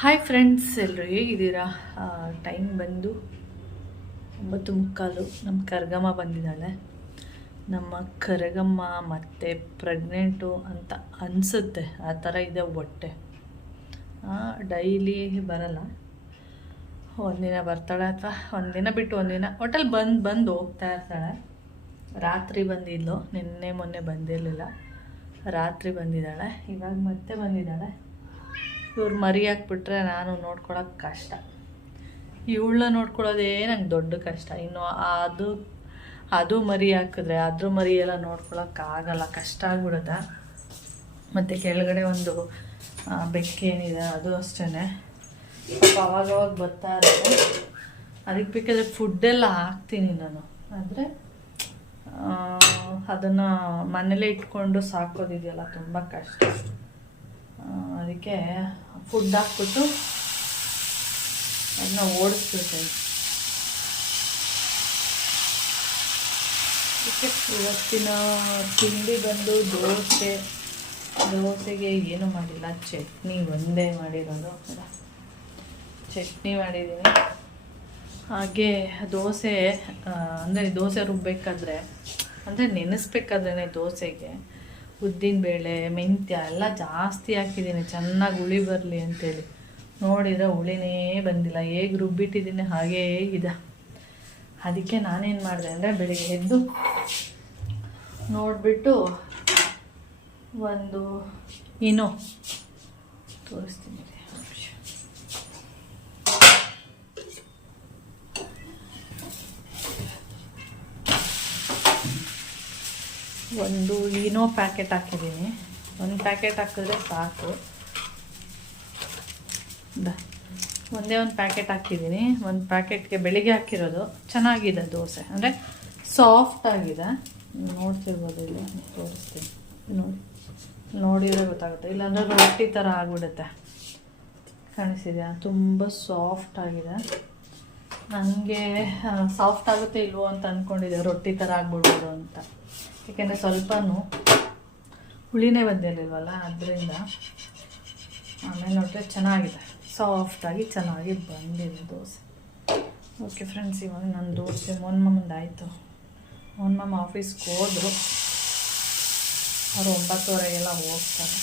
Hi friends, ಎಲ್ಲರೂ ಹೇಗಿದ್ದೀರಾ? Time ಬಂದು 9:45. ನಮ್ಮ ಕರಗಮ್ಮ ಬಂದಿದ್ದಾಳೆ. ನಮ್ಮ ಕರಗಮ್ಮ ಮತ್ತೆ ಪ್ರೆಗ್ನೆಂಟು ಅಂತ ಅನಿಸುತ್ತೆ. ಆ ಥರ ಇದೆ ಹೊಟ್ಟೆ. ಡೈಲಿ ಬರಲ್ಲ, ಒಂದಿನ ಬರ್ತಾಳೆ ಅಥವಾ ಒಂದಿನ ಬಿಟ್ಟು ಒಂದಿನ ಹೋಟೆಲ್ ಬಂದು ಹೋಗ್ತಾ ಇರ್ತಾಳೆ. ರಾತ್ರಿ ಬಂದಿದ್ಲು, ನಿನ್ನೆ ಮೊನ್ನೆ ಬಂದಿರಲಿಲ್ಲ. ರಾತ್ರಿ ಬಂದಿದ್ದಾಳೆ, ಇವಾಗ ಮತ್ತೆ ಬಂದಿದ್ದಾಳೆ. ಇವ್ರು ಮರಿ ಹಾಕ್ಬಿಟ್ರೆ ನಾನು ನೋಡ್ಕೊಳಕ್ಕೆ ಕಷ್ಟ. ಇವಳನ್ನ ನೋಡ್ಕೊಳ್ಳೋದೇ ನಂಗೆ ದೊಡ್ಡ ಕಷ್ಟ. ಇನ್ನು ಅದು ಮರಿ ಹಾಕಿದ್ರೆ ಅದ್ರ ಮರಿ ಎಲ್ಲ ನೋಡ್ಕೊಳಕ್ಕಾಗಲ್ಲ, ಕಷ್ಟ ಆಗ್ಬಿಡುತ್ತೆ. ಮತ್ತು ಕೆಳಗಡೆ ಒಂದು ಬೆಕ್ಕೇನಿದೆ, ಅದು ಅಷ್ಟೇ ಅವಾಗವಾಗ ಬರ್ತಾ ಇರೋದು. ಅದಕ್ಕೆ ಬೇಕಾದರೆ ಫುಡ್ಡೆಲ್ಲ ಹಾಕ್ತೀನಿ ನಾನು. ಆದರೆ ಅದನ್ನು ಮನೇಲೇ ಇಟ್ಕೊಂಡು ಸಾಕೋದಿದೆಯಲ್ಲ, ತುಂಬ ಕಷ್ಟ. ಅದಕ್ಕೆ ಫುಡ್ ಹಾಕ್ಬಿಟ್ಟು ಅದನ್ನ ಓಡಿಸ್ಬಿಡ್ತೇನೆ. ಅದಕ್ಕೆ ಇವತ್ತಿನ ತಿಂಡಿ ಬಂದು ದೋಸೆಗೆ ಏನೂ ಮಾಡಿಲ್ಲ, ಚಟ್ನಿ ಒಂದೇ ಮಾಡಿರೋದು. ಚಟ್ನಿ ಮಾಡಿದ್ದೀನಿ. ಹಾಗೆ ದೋಸೆ ಅಂದರೆ ದೋಸೆ ರುಬ್ಬಬೇಕಾದ್ರೆ ಅಂದರೆ ನೆನೆಸ್ಬೇಕಾದ್ರೆ ದೋಸೆಗೆ ಉದ್ದಿನಬೇಳೆ ಮೆಂತ್ಯ ಎಲ್ಲ ಜಾಸ್ತಿ ಹಾಕಿದ್ದೀನಿ, ಚೆನ್ನಾಗಿ ಹುಳಿ ಬರಲಿ ಅಂತೇಳಿ. ನೋಡಿದರೆ ಹುಳಿನೇ ಬಂದಿಲ್ಲ, ಹೇಗೆ ರುಬ್ಬಿಟ್ಟಿದ್ದೀನಿ ಹಾಗೇ ಇದೆ. ಅದಕ್ಕೆ ನಾನೇನು ಮಾಡಿದೆ ಅಂದರೆ ಬೆಳಿಗ್ಗೆ ಎದ್ದು ನೋಡಿಬಿಟ್ಟು ಒಂದು ತೋರಿಸ್ತೀನಿ. ಒಂದು ಈನೋ ಪ್ಯಾಕೆಟ್ ಹಾಕಿದ್ದೀನಿ. ಒಂದು ಪ್ಯಾಕೆಟ್ ಹಾಕಿದ್ರೆ ಸಾಕು. ಒಂದೇ ಒಂದು ಪ್ಯಾಕೆಟ್ ಹಾಕಿದ್ದೀನಿ. ಒಂದು ಪ್ಯಾಕೆಟ್ಗೆ ಬೆಳಿಗ್ಗೆ ಹಾಕಿರೋದು. ಚೆನ್ನಾಗಿದೆ ದೋಸೆ, ಅಂದರೆ ಸಾಫ್ಟ್ ಆಗಿದೆ. ನೋಡ್ತಿರ್ಬೋದು, ಇಲ್ಲಿ ತೋರಿಸ್ತೀನಿ ನೋಡಿದರೆ ಗೊತ್ತಾಗುತ್ತೆ. ಇಲ್ಲಾಂದರೆ ರೊಟ್ಟಿ ಥರ ಆಗಿಬಿಡುತ್ತೆ. ಕಾಣಿಸಿದೆಯಾ? ತುಂಬ ಸಾಫ್ಟ್ ಆಗಿದೆ. ನನಗೆ ಸಾಫ್ಟ್ ಆಗುತ್ತೆ ಇಲ್ವೋ ಅಂತ ಅಂದ್ಕೊಂಡಿದ್ದೆ, ರೊಟ್ಟಿ ಥರ ಆಗ್ಬಿಡ್ಬೋದು ಅಂತ. ಯಾಕೆಂದರೆ ಸ್ವಲ್ಪನೂ ಹುಳಿನೇ ಬಂದಿರಲಿಲ್ವಲ್ಲ, ಅದರಿಂದ. ಆಮೇಲೆ ನೋಡಿದ್ರೆ ಚೆನ್ನಾಗಿದೆ, ಸಾಫ್ಟಾಗಿ ಚೆನ್ನಾಗಿ ಬಂದಿದೆ ದೋಸೆ. ಓಕೆ ಫ್ರೆಂಡ್ಸ್, ಇವಾಗ ನನ್ನ ದೋಸೆ ಮೊನ್ಮಮ್ಮಂದಾಯಿತು. ಮೊನ್ಮಮ್ಮ ಆಫೀಸ್ಗೆ ಹೋದರು. ಅವರು 9:30 ಹೋಗ್ತಾರೆ.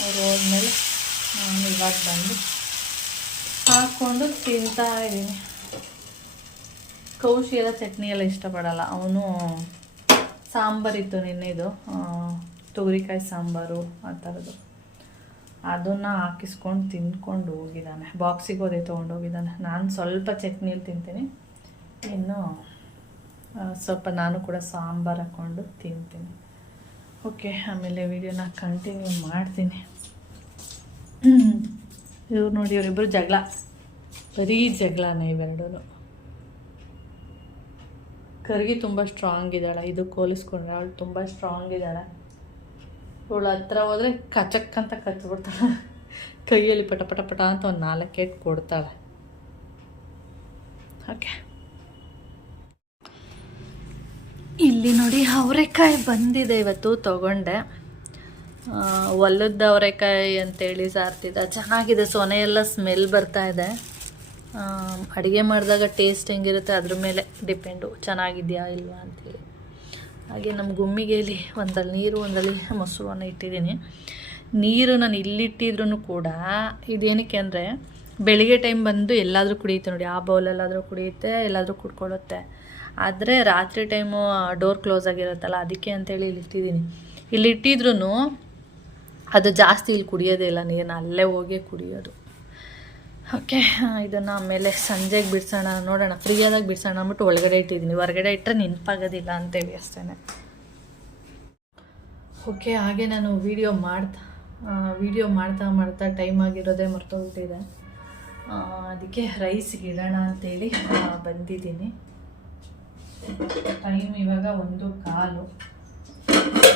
ಅವರು ಹೋದ್ಮೇಲೆ ನಾನು ಇವಾಗ ಬಂದು ಹಾಕ್ಕೊಂಡು ತಿಂತಾ ಇದ್ದೀನಿ. ಕೌಶಿ ಎಲ್ಲ ಚಟ್ನಿ ಎಲ್ಲ ಇಷ್ಟಪಡಲ್ಲ. ಅವನು ಸಾಂಬಾರಿತ್ತು ನಿನ್ನೆದು, ತೊಗರಿಕಾಯಿ ಸಾಂಬಾರು ಆ ಥರದ್ದು, ಅದನ್ನು ಹಾಕಿಸ್ಕೊಂಡು ತಿಂದ್ಕೊಂಡು ಹೋಗಿದ್ದಾನೆ. ಬಾಕ್ಸಿಗೆ ಹೋದೆ ತೊಗೊಂಡೋಗಿದ್ದಾನೆ. ನಾನು ಸ್ವಲ್ಪ ಚಟ್ನಿಯಲ್ಲಿ ತಿಂತೀನಿ, ಇನ್ನು ಸ್ವಲ್ಪ ನಾನು ಕೂಡ ಸಾಂಬಾರು ಹಾಕ್ಕೊಂಡು ತಿಂತೀನಿ. ಓಕೆ, ಆಮೇಲೆ ವಿಡಿಯೋನ ಕಂಟಿನ್ಯೂ ಮಾಡ್ತೀನಿ. ಇವ್ರು ನೋಡಿ, ಇವರಿಬ್ಬರು ಜಗಳ, ಬರೀ ಜಗಳನೇ ಇವೆರಡೂ. ಕರ್ಗಿ ತುಂಬ ಸ್ಟ್ರಾಂಗ್ ಇದ್ದಾಳೆ, ಇದಕ್ಕೆ ಹೋಲಿಸ್ಕೊಂಡ್ರೆ ಅವಳು ತುಂಬ ಸ್ಟ್ರಾಂಗ್ ಇದ್ದಾಳೆ. ಇವಳು ಹತ್ರ ಹೋದರೆ ಕಚಕ್ಕಂತ ಕಚ್ಬಿಡ್ತಾಳೆ. ಕೈಯಲ್ಲಿ ಪಟ ಪಟ ಪಟ ಅಂತ ಒಂದು 4 ಏಟು ಕೊಡ್ತಾಳೆ. ಓಕೆ, ಇಲ್ಲಿ ನೋಡಿ ಅವರೆಕಾಯಿ ಬಂದಿದೆ. ಇವತ್ತು ತೊಗೊಂಡೆ. ಹೊಲದ ಅವರೆಕಾಯಿ ಅಂತೇಳಿ ಸಾರ್ತಿದ್ದ, ಚೆನ್ನಾಗಿದೆ. ಸೊನೆ ಎಲ್ಲ ಸ್ಮೆಲ್ ಬರ್ತಾ ಇದೆ. ಅಡುಗೆ ಮಾಡಿದಾಗ ಟೇಸ್ಟ್ ಹೆಂಗಿರುತ್ತೆ ಅದ್ರ ಮೇಲೆ ಡಿಪೆಂಡು, ಚೆನ್ನಾಗಿದೆಯಾ ಇಲ್ವಾ ಅಂಥೇಳಿ. ಹಾಗೆ ನಮ್ಮ ಗುಮ್ಮಿಗೆಯಲ್ಲಿ ಒಂದಲ್ಲಿ ನೀರು ಒಂದಲ್ಲಿ ಮೊಸರನ್ನ ಇಟ್ಟಿದ್ದೀನಿ. ನೀರು ನಾನು ಇಲ್ಲಿಟ್ಟಿದ್ರೂ ಕೂಡ ಇದೇನಕ್ಕೆ ಅಂದರೆ ಬೆಳಿಗ್ಗೆ ಟೈಮ್ ಬಂದು ಎಲ್ಲಾದರೂ ಕುಡಿಯುತ್ತೆ ನೋಡಿ, ಆ ಬೌಲಲ್ಲಾದರೂ ಕುಡಿಯುತ್ತೆ, ಎಲ್ಲಾದರೂ ಕುಡ್ಕೊಳ್ಳುತ್ತೆ. ಆದರೆ ರಾತ್ರಿ ಟೈಮು ಡೋರ್ ಕ್ಲೋಸ್ ಆಗಿರುತ್ತಲ್ಲ, ಅದಕ್ಕೆ ಅಂತೇಳಿ ಇಲ್ಲಿ ಇಟ್ಟಿದ್ದೀನಿ. ಇಲ್ಲಿ ಇಟ್ಟಿದ್ರೂ ಅದು ಜಾಸ್ತಿ ಇಲ್ಲಿ ಕುಡಿಯೋದೇ ಇಲ್ಲ ನೀರನ್ನ, ಅಲ್ಲೇ ಹೋಗಿ ಕುಡಿಯೋದು. ಓಕೆ, ಇದನ್ನು ಆಮೇಲೆ ಸಂಜೆಗೆ ಬಿಡಿಸೋಣ, ನೋಡೋಣ, ಫ್ರೀಯಾದಾಗ ಬಿಡಿಸೋಣ ಅಂದ್ಬಿಟ್ಟು ಒಳಗಡೆ ಇಟ್ಟಿದ್ದೀನಿ. ಹೊರಗಡೆ ಇಟ್ಟರೆ ನೆನಪಾಗೋದಿಲ್ಲ ಅಂತೇಳಿ ಅಷ್ಟೇ. ಓಕೆ, ಹಾಗೆ ನಾನು ವಿಡಿಯೋ ಮಾಡ್ತಾ ಟೈಮ್ ಆಗಿರೋದೇ ಮರ್ತೋಗ್ಬಿಟ್ಟಿದೆ. ಅದಕ್ಕೆ ರೈಸ್ಗೆ ಇಡೋಣ ಅಂತೇಳಿ ಬಂದಿದ್ದೀನಿ. ಟೈಮ್ ಇವಾಗ 1:15.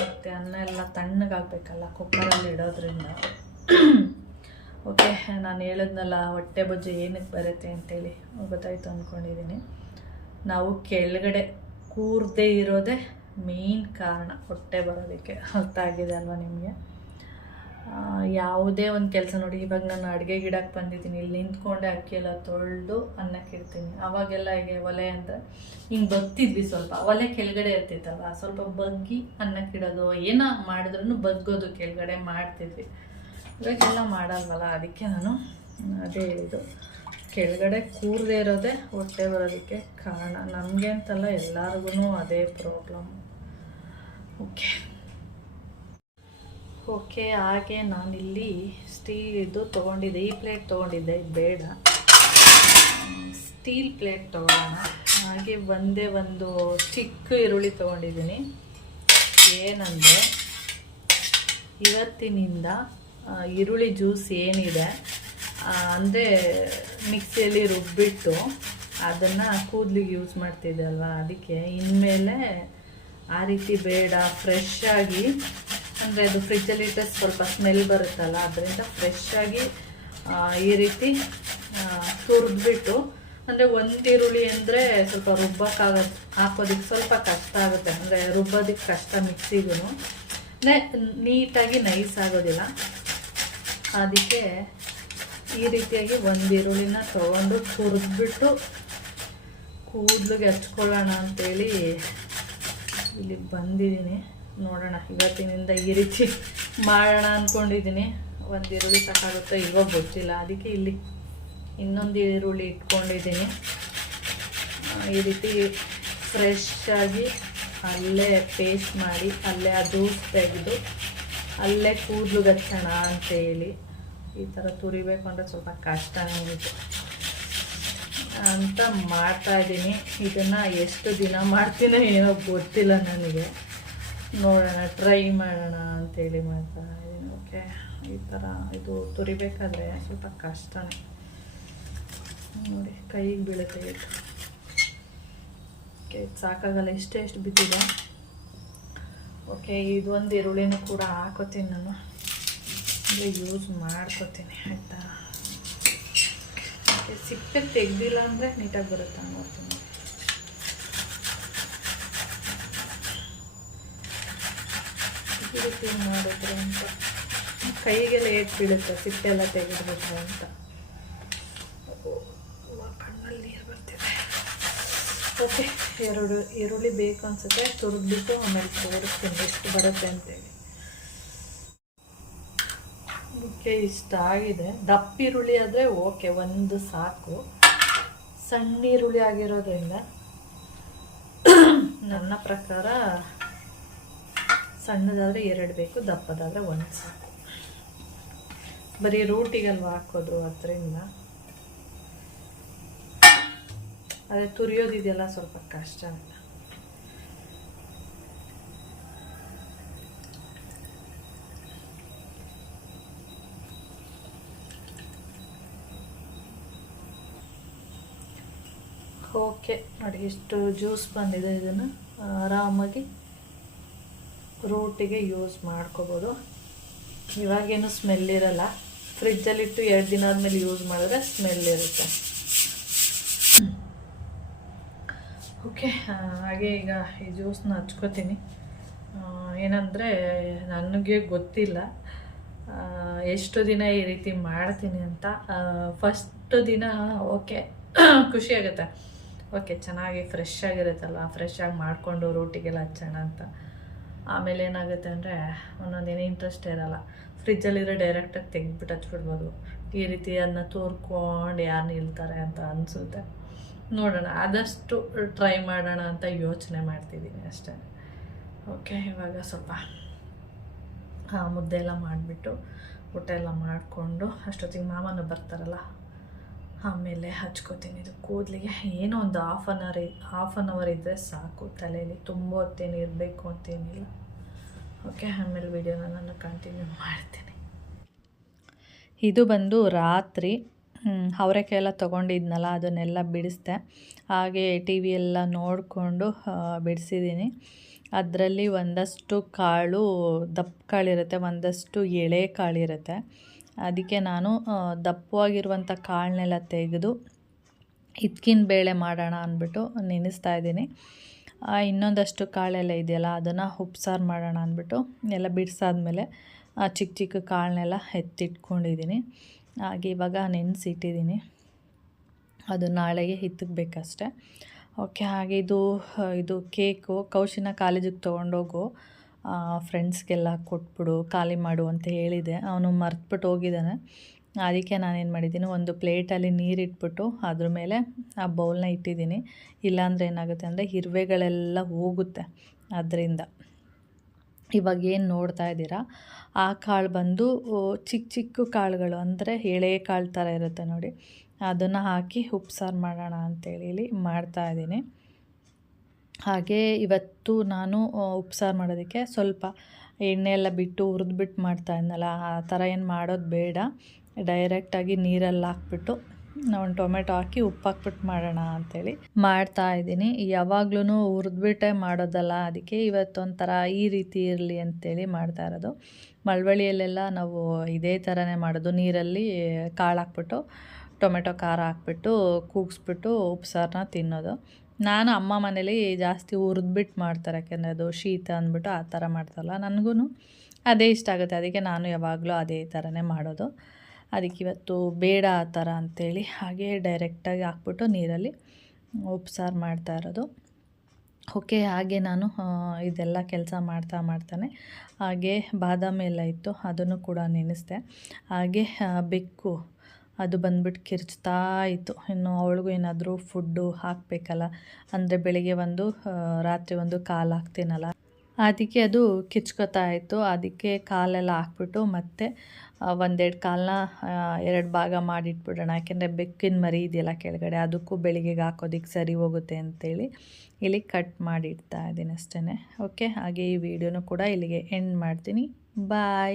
ಮತ್ತು ಅನ್ನ ಎಲ್ಲ ತಣ್ಣಗಾಗಬೇಕಲ್ಲ ಕುಕ್ಕರಲ್ಲಿ ಇಡೋದ್ರಿಂದ. ಓಕೆ, ನಾನು ಹೇಳಿದ್ನಲ್ಲ ಹೊಟ್ಟೆ ಬೊಜ್ಜು ಏನಕ್ಕೆ ಬರುತ್ತೆ ಅಂತೇಳಿ, ಗೊತ್ತಾಯಿತು ಅಂದ್ಕೊಂಡಿದ್ದೀನಿ. ನಾವು ಕೆಳಗಡೆ ಕೂರದೇ ಇರೋದೇ ಮೇನ್ ಕಾರಣ ಹೊಟ್ಟೆ ಬರೋದಕ್ಕೆ. ಅರ್ಥ ಆಗಿದೆ ಅಲ್ವಾ ನಿಮಗೆ? ಯಾವುದೇ ಒಂದು ಕೆಲಸ ನೋಡಿ, ಇವಾಗ ನಾನು ಅಡುಗೆ ಗಿಡಕ್ಕೆ ಬಂದಿದ್ದೀನಿ, ಇಲ್ಲಿ ನಿಂತ್ಕೊಂಡೆ ಅಕ್ಕಿ ಎಲ್ಲ ತೊಳೆದು ಅನ್ನಕ್ಕೆ ಇಡ್ತೀನಿ. ಅವಾಗೆಲ್ಲ ಹೀಗೆ ಒಲೆ ಅಂದರೆ ಹಿಂಗೆ ಬಗ್ತಿದ್ವಿ, ಸ್ವಲ್ಪ ಒಲೆ ಕೆಳಗಡೆ ಇರ್ತಿತ್ತಲ್ಲ, ಸ್ವಲ್ಪ ಬಗ್ಗಿ ಅನ್ನಕ್ಕೆ ಇಡೋದು, ಏನೋ ಮಾಡಿದ್ರೂ ಬಗ್ಗೋದು ಕೆಳಗಡೆ ಮಾಡ್ತಿದ್ವಿ. ಇವಾಗೆಲ್ಲ ಮಾಡಲ್ವಲ್ಲ, ಅದಕ್ಕೆ ನಾನು ಅದೇ ಇದು ಕೆಳಗಡೆ ಕೂರದೇ ಇರೋದೇ ಹೊಟ್ಟೆ ಬರೋದಕ್ಕೆ ಕಾರಣ. ನಮಗೆ ಅಂತಲ್ಲ, ಎಲ್ಲರಿಗೂ ಅದೇ ಪ್ರಾಬ್ಲಮ್. ಓಕೆ ಹಾಗೆ ನಾನಿಲ್ಲಿ ಸ್ಟೀಲ್ದು ತೊಗೊಂಡಿದ್ದೆ, ಈ ಪ್ಲೇಟ್ ತೊಗೊಂಡಿದ್ದೆ, ಇದು ಬೇಡ, ಸ್ಟೀಲ್ ಪ್ಲೇಟ್ ತೊಗೊಳ್ಳೋಣ. ಹಾಗೆ ಒಂದೇ ಒಂದು ಚಿಕ್ಕ ಈರುಳ್ಳಿ ತೊಗೊಂಡಿದ್ದೀನಿ. ಏನಂದರೆ ಇವತ್ತಿನಿಂದ ಈರುಳ್ಳಿ ಜ್ಯೂಸ್ ಏನಿದೆ ಅಂದರೆ ಮಿಕ್ಸಿಯಲ್ಲಿ ರುಬ್ಬಿಟ್ಟು ಅದನ್ನು ಕೂದಲಿಗೆ ಯೂಸ್ ಮಾಡ್ತಿದ್ದೆ ಅಲ್ವಾ, ಅದಕ್ಕೆ ಇನ್ಮೇಲೆ ಆ ರೀತಿ ಬೇಡ, ಫ್ರೆಶ್ ಆಗಿ, ಅಂದರೆ ಅದು ಫ್ರಿಜ್ಜಲ್ಲಿಟ್ಟರೆ ಸ್ವಲ್ಪ ಸ್ಮೆಲ್ ಬರುತ್ತಲ್ಲ, ಅದರಿಂದ ಫ್ರೆಶ್ ಆಗಿ ಈ ರೀತಿ ತುರಿದ್ಬಿಟ್ಟು, ಅಂದರೆ ಒಂದು ಈರುಳ್ಳಿ ಅಂದರೆ ಸ್ವಲ್ಪ ಹಾಕೋದಕ್ಕೆ ಸ್ವಲ್ಪ ಕಷ್ಟ ಆಗುತ್ತೆ, ಅಂದರೆ ರುಬ್ಬೋದಕ್ಕೆ ಕಷ್ಟ ಮಿಕ್ಸಿಗೂ, ಅಂದರೆ ನೀಟಾಗಿ ನೈಸ್ ಆಗೋದಿಲ್ಲ. ಅದಕ್ಕೆ ಈ ರೀತಿಯಾಗಿ ಒಂದು ಈರುಳ್ಳಿನ ತೊಗೊಂಡು ತುರಿದ್ಬಿಟ್ಟು ಕೂದಲಿಗೆ ಹಚ್ಕೊಳ್ಳೋಣ ಅಂತೇಳಿ ಇಲ್ಲಿ ಬಂದಿದ್ದೀನಿ. ನೋಡೋಣ, ಇವತ್ತಿನಿಂದ ಈ ರೀತಿ ಮಾಡೋಣ ಅಂದ್ಕೊಂಡಿದ್ದೀನಿ. ಒಂದು ಈರುಳ್ಳಿ ಸಾಕಾಗುತ್ತೋ ಇವಾಗ ಗೊತ್ತಿಲ್ಲ, ಅದಕ್ಕೆ ಇಲ್ಲಿ ಇನ್ನೊಂದು ಈರುಳ್ಳಿ ಇಟ್ಕೊಂಡಿದ್ದೀನಿ. ಈ ರೀತಿ ಫ್ರೆಶ್ ಆಗಿ ಅಲ್ಲೇ ಪೇಸ್ಟ್ ಮಾಡಿ, ಅಲ್ಲೇ ಆ ಜ್ಯೂಸ್ ತೆಗೆದು ಅಲ್ಲೇ ಕೂದಲು ಹಚ್ಚೋಣ ಅಂತೇಳಿ. ಈ ಥರ ತುರಿಬೇಕು ಅಂದರೆ ಸ್ವಲ್ಪ ಕಷ್ಟ ಆಗುತ್ತೆ ಅಂತ ಮಾಡ್ತಾಯಿದ್ದೀನಿ. ಇದನ್ನು ಎಷ್ಟು ದಿನ ಮಾಡ್ತೀನೋ ಏನೋ ಗೊತ್ತಿಲ್ಲ ನನಗೆ, ನೋಡೋಣ, ಟ್ರೈ ಮಾಡೋಣ ಅಂತೇಳಿ ಮಾಡ್ತಾ ಇದ್ದೀನಿ. ಓಕೆ, ಈ ಥರ ಇದು ತುರಿಬೇಕಾದ್ರೆ ಸ್ವಲ್ಪ ಕಷ್ಟನೇ ನೋಡಿ, ಕೈಗೆ ಬೀಳುತ್ತೆ ಇದು. ಓಕೆ, ಸಾಕಾಗಲ್ಲ, ಎಷ್ಟು ಬಿದ್ದಿದೆ. ಓಕೆ, ಇದೊಂದು ಈರುಳ್ಳಿನೂ ಕೂಡ ಹಾಕೋತೀನಿ ನಾನು, ಅಂದರೆ ಯೂಸ್ ಮಾಡ್ಕೋತೀನಿ, ಆಯಿತಾ. ಓಕೆ, ಸಿಪ್ಪೆ ತೆಗ್ದಿಲ್ಲ ಅಂದರೆ ನೀಟಾಗಿ ಬರುತ್ತೆ ನೋಡ್ತೀನಿ. ಈ ರೀತಿ ಮಾಡಿದ್ರೆ ಅಂತ ಕೈಗೆಲ್ಲ ಏಟ್ ಬೀಳುತ್ತೆ, ಸಿಪ್ಪೆ ಎಲ್ಲ ತೆಗೆದ್ಬಿಟ್ರೆ ಅಂತ. ಕಣ್ಣಲ್ಲಿ ನೀರು ಬರ್ತಿದೆ. ಓಕೆ, ಈರುಳ್ಳಿ ಬೇಕು ಅನಿಸುತ್ತೆ, ತುರಿದ್ಬಿಟ್ಟು ಆಮೇಲೆ ತೋರಿಸ್ತೀನಿ ಎಷ್ಟು ಬರುತ್ತೆ ಅಂತೇಳಿ. ಓಕೆ, ಇಷ್ಟ ಆಗಿದೆ. ದಪ್ಪ ಈರುಳ್ಳಿ ಆದರೆ ಓಕೆ, ಒಂದು ಸಾಕು. ಸಣ್ಣ ಈರುಳ್ಳಿ ಆಗಿರೋದ್ರಿಂದ ನನ್ನ ಪ್ರಕಾರ ಸಣ್ಣದಾದರೆ 2 ಬೇಕು, ದಪ್ಪದಾದರೆ 1 ಸಾಕು. ಬರೀ ರೂಟಿಗಲ್ವ ಹಾಕೋದು, ಅದರಿಂದ ಅದೇ ತುರಿಯೋದಿದೆಯಲ್ಲ ಸ್ವಲ್ಪ ಕಷ್ಟ ಅಂತ. ಓಕೆ ನೋಡಿ, ಇಷ್ಟು ಜ್ಯೂಸ್ ಬಂದಿದೆ. ಇದನ್ನು ಆರಾಮಾಗಿ ರೋಟಿಗೆ ಯೂಸ್ ಮಾಡ್ಕೋಬೋದು. ಇವಾಗೇನು ಸ್ಮೆಲ್ ಇರಲ್ಲ, ಫ್ರಿಜ್ಜಲ್ಲಿಟ್ಟು 2 ದಿನ ಆದಮೇಲೆ ಯೂಸ್ ಮಾಡಿದ್ರೆ ಸ್ಮೆಲ್ ಇರುತ್ತೆ. ಓಕೆ, ಹಾಗೆ ಈಗ ಈ ಜ್ಯೂಸನ್ನ ಹಚ್ಕೋತೀನಿ. ಏನಂದರೆ ನನಗೆ ಗೊತ್ತಿಲ್ಲ ಎಷ್ಟು ದಿನ ಈ ರೀತಿ ಮಾಡ್ತೀನಿ ಅಂತ. ಫಸ್ಟ್ ದಿನ ಓಕೆ ಖುಷಿ ಆಗುತ್ತೆ, ಓಕೆ ಚೆನ್ನಾಗಿ ಫ್ರೆಶ್ ಆಗಿರುತ್ತಲ್ವ, ಫ್ರೆಶ್ ಆಗಿ ಮಾಡಿಕೊಂಡು ರೋಟಿಗೆಲ್ಲ ಹಚ್ಚೋಣ ಅಂತ. ಆಮೇಲೆ ಏನಾಗುತ್ತೆ ಅಂದರೆ ಒಂದೊಂದೇನು ಇಂಟ್ರೆಸ್ಟ್ ಇರೋಲ್ಲ, ಫ್ರಿಜ್ಜಲ್ಲಿರೋ ಡೈರೆಕ್ಟಾಗಿ ತೆಗೆದ್ಬಿಟ್ಟು ಹಚ್ಬಿಡ್ಬೋದು. ಈ ರೀತಿ ಅದನ್ನ ತೋರ್ಕೊಂಡು ಯಾರು ನಿಲ್ತಾರೆ ಅಂತ ಅನಿಸುತ್ತೆ. ನೋಡೋಣ, ಆದಷ್ಟು ಟ್ರೈ ಮಾಡೋಣ ಅಂತ ಯೋಚನೆ ಮಾಡ್ತಿದ್ದೀನಿ ಅಷ್ಟೇ. ಓಕೆ, ಇವಾಗ ಸ್ವಲ್ಪ ಮುದ್ದೆ ಎಲ್ಲ ಮಾಡಿಬಿಟ್ಟು ಊಟ ಎಲ್ಲ ಮಾಡಿಕೊಂಡು ಅಷ್ಟೊತ್ತಿಗೆ ಮಾಮನೂ ಬರ್ತಾರಲ್ಲ, ಆಮೇಲೆ ಹಚ್ಕೋತೀನಿ ಇದು ಕೂದಲಿಗೆ. ಏನೋ ಒಂದು ಹಾಫ್ ಆನ್ ಅವರ್ ಇದ್ದರೆ ಸಾಕು ತಲೆಯಲ್ಲಿ, ತುಂಬ ಹೊತ್ತೇನು ಇರಬೇಕು ಅಂತೇನಿಲ್ಲ. ಓಕೆ, ಆಮೇಲೆ ವಿಡಿಯೋನ ನಾನು ಕಂಟಿನ್ಯೂ ಮಾಡ್ತೀನಿ. ಇದು ಬಂದು ರಾತ್ರಿ ಅವರೆಕಾಯಿ ಎಲ್ಲ ತೊಗೊಂಡಿದ್ನಲ್ಲ, ಅದನ್ನೆಲ್ಲ ಬಿಡಿಸ್ದೆ. ಹಾಗೆ ಟಿ ವಿ ಎಲ್ಲ ನೋಡಿಕೊಂಡು ಬಿಡಿಸಿದ್ದೀನಿ. ಅದರಲ್ಲಿ ಒಂದಷ್ಟು ಕಾಳು ದಪ್ಪ ಕಾಳಿರುತ್ತೆ, ಒಂದಷ್ಟು ಎಳೆ ಕಾಳಿರುತ್ತೆ. ಅದಕ್ಕೆ ನಾನು ದಪ್ಪವಾಗಿರುವಂಥ ಕಾಳನ್ನೆಲ್ಲ ತೆಗೆದು ಹಿತ್ಕಿನ ಬೇಳೆ ಮಾಡೋಣ ಅಂದ್ಬಿಟ್ಟು ನೆನೆಸ್ತಾ ಇದ್ದೀನಿ. ಇನ್ನೊಂದಷ್ಟು ಕಾಳೆಲ್ಲ ಇದೆಯಲ್ಲ, ಅದನ್ನು ಉಪ್ಸಾರು ಮಾಡೋಣ ಅಂದ್ಬಿಟ್ಟು ಎಲ್ಲ ಬಿಡಿಸಾದ್ಮೇಲೆ ಚಿಕ್ಕ ಚಿಕ್ಕ ಕಾಳನ್ನೆಲ್ಲ ಎತ್ತಿಟ್ಕೊಂಡಿದ್ದೀನಿ. ಹಾಗೆ ಇವಾಗ ನೆನೆಸಿಟ್ಟಿದ್ದೀನಿ, ಅದು ನಾಳೆಗೆ ಹಿತ್ತಬೇಕಷ್ಟೆ. ಓಕೆ. ಹಾಗೆ ಇದು ಕೇಕು ಕೌಶಿನ ಕಾಲೇಜಿಗೆ ತೊಗೊಂಡೋಗು, ಫ್ರೆಂಡ್ಸ್ಗೆಲ್ಲ ಕೊಟ್ಬಿಡು, ಖಾಲಿ ಮಾಡು ಅಂತ ಹೇಳಿದೆ. ಅವನು ಮರ್ತ್ಬಿಟ್ಟು ಹೋಗಿದ್ದಾನೆ. ಅದಕ್ಕೆ ನಾನೇನು ಮಾಡಿದ್ದೀನಿ, ಒಂದು ಪ್ಲೇಟಲ್ಲಿ ನೀರಿಟ್ಬಿಟ್ಟು ಅದ್ರ ಮೇಲೆ ಆ ಬೌಲ್ನ ಇಟ್ಟಿದ್ದೀನಿ. ಇಲ್ಲಾಂದರೆ ಏನಾಗುತ್ತೆ ಅಂದರೆ ಇರುವೆಗಳೆಲ್ಲ ಹೋಗುತ್ತೆ. ಅದರಿಂದ ಇವಾಗ ಏನು ನೋಡ್ತಾ ಇದ್ದೀರಾ, ಆ ಕಾಳು ಬಂದು ಚಿಕ್ಕ ಚಿಕ್ಕ ಕಾಳುಗಳು, ಅಂದರೆ ಎಳೆ ಕಾಳು ಥರ ಇರುತ್ತೆ ನೋಡಿ, ಅದನ್ನು ಹಾಕಿ ಉಪ್ಸಾರು ಮಾಡೋಣ ಅಂತೇಳಿ ಇಲ್ಲಿ ಮಾಡ್ತಾಯಿದ್ದೀನಿ. ಹಾಗೆ ಇವತ್ತು ನಾನು ಉಪ್ಸಾರು ಮಾಡೋದಕ್ಕೆ ಸ್ವಲ್ಪ ಎಣ್ಣೆ ಎಲ್ಲ ಬಿಟ್ಟು ಹುರಿದ್ಬಿಟ್ಟು ಮಾಡ್ತಾಯಿದ್ನಲ್ಲ, ಆ ಥರ ಏನು ಮಾಡೋದು ಬೇಡ. ಡೈರೆಕ್ಟಾಗಿ ನೀರಲ್ಲಿ ಹಾಕ್ಬಿಟ್ಟು ಒಂದು ಟೊಮೆಟೊ ಹಾಕಿ ಉಪ್ಪು ಹಾಕ್ಬಿಟ್ಟು ಮಾಡೋಣ ಅಂಥೇಳಿ ಮಾಡ್ತಾಯಿದ್ದೀನಿ. ಯಾವಾಗ್ಲೂ ಹುರಿದ್ಬಿಟ್ಟೆ ಮಾಡೋದಲ್ಲ, ಅದಕ್ಕೆ ಇವತ್ತೊಂಥರ ಈ ರೀತಿ ಇರಲಿ ಅಂಥೇಳಿ ಮಾಡ್ತಾ ಇರೋದು. ಮಳವಳ್ಳಿಯಲ್ಲೆಲ್ಲ ನಾವು ಇದೇ ಥರನೇ ಮಾಡೋದು, ನೀರಲ್ಲಿ ಕಾಳು ಹಾಕ್ಬಿಟ್ಟು ಟೊಮೆಟೊ ಖಾರ ಹಾಕ್ಬಿಟ್ಟು ಕೂಗಿಸ್ಬಿಟ್ಟು ಉಪ್ಸಾರನ್ನ ತಿನ್ನೋದು. ನಾನು ಅಮ್ಮ ಮನೇಲಿ ಜಾಸ್ತಿ ಹುರಿದ್ಬಿಟ್ಟು ಮಾಡ್ತಾರೆ, ಯಾಕೆಂದರೆ ಅದು ಶೀತ ಅಂದ್ಬಿಟ್ಟು ಆ ಥರ ಮಾಡ್ತಾರಲ್ಲ, ನನಗೂ ಅದೇ ಇಷ್ಟ ಆಗುತ್ತೆ. ಅದಕ್ಕೆ ನಾನು ಯಾವಾಗಲೂ ಅದೇ ಥರನೇ ಮಾಡೋದು. ಅದಕ್ಕೆ ಇವತ್ತು ಬೇಡ ಆ ಥರ ಅಂಥೇಳಿ ಹಾಗೆ ಡೈರೆಕ್ಟಾಗಿ ಹಾಕ್ಬಿಟ್ಟು ನೀರಲ್ಲಿ ಉಪ್ಸಾರು ಮಾಡ್ತಾ ಇರೋದು. ಓಕೆ. ಹಾಗೆ ನಾನು ಇದೆಲ್ಲ ಕೆಲಸ ಮಾಡ್ತಾನೆ ಹಾಗೆ ಬಾದಾಮಿ ಎಲ್ಲ ಇತ್ತು, ಅದನ್ನು ಕೂಡ ನೆನೆಸಿದೆ. ಹಾಗೆ ಬೆಕ್ಕು ಅದು ಬಂದ್ಬಿಟ್ಟು ಕಿರ್ಚ್ತಾ ಇತ್ತು. ಇನ್ನು ಅವಳಿಗೂ ಏನಾದರೂ ಫುಡ್ಡು ಹಾಕಬೇಕಲ್ಲ, ಅಂದರೆ ಬೆಳಿಗ್ಗೆ ಒಂದು ರಾತ್ರಿ ಒಂದು ಕಾಲು ಹಾಕ್ತೀನಲ್ಲ, ಅದಕ್ಕೆ ಅದು ಕಿಚ್ಕೋತಾ ಇತ್ತು. ಅದಕ್ಕೆ ಕಾಲೆಲ್ಲ ಹಾಕ್ಬಿಟ್ಟು ಮತ್ತೆ ಒಂದೆರಡು ಕಾಲನ್ನ 2 ಭಾಗ ಮಾಡಿಟ್ಬಿಡೋಣ, ಯಾಕೆಂದರೆ ಬೆಕ್ಕಿನ ಮರಿ ಇದೆಯಲ್ಲ ಕೆಳಗಡೆ, ಅದಕ್ಕೂ ಬೆಳಿಗ್ಗೆಗೆ ಹಾಕೋದಕ್ಕೆ ಸರಿ ಹೋಗುತ್ತೆ ಅಂತೇಳಿ ಇಲ್ಲಿ ಕಟ್ ಮಾಡಿ ಇಡ್ತಾ ಇದ್ದೀನಿ ಅಷ್ಟೇ. ಓಕೆ. ಹಾಗೆ ಈ ವಿಡಿಯೋನು ಕೂಡ ಇಲ್ಲಿಗೆ ಎಂಡ್ ಮಾಡ್ತೀನಿ. ಬಾಯ್.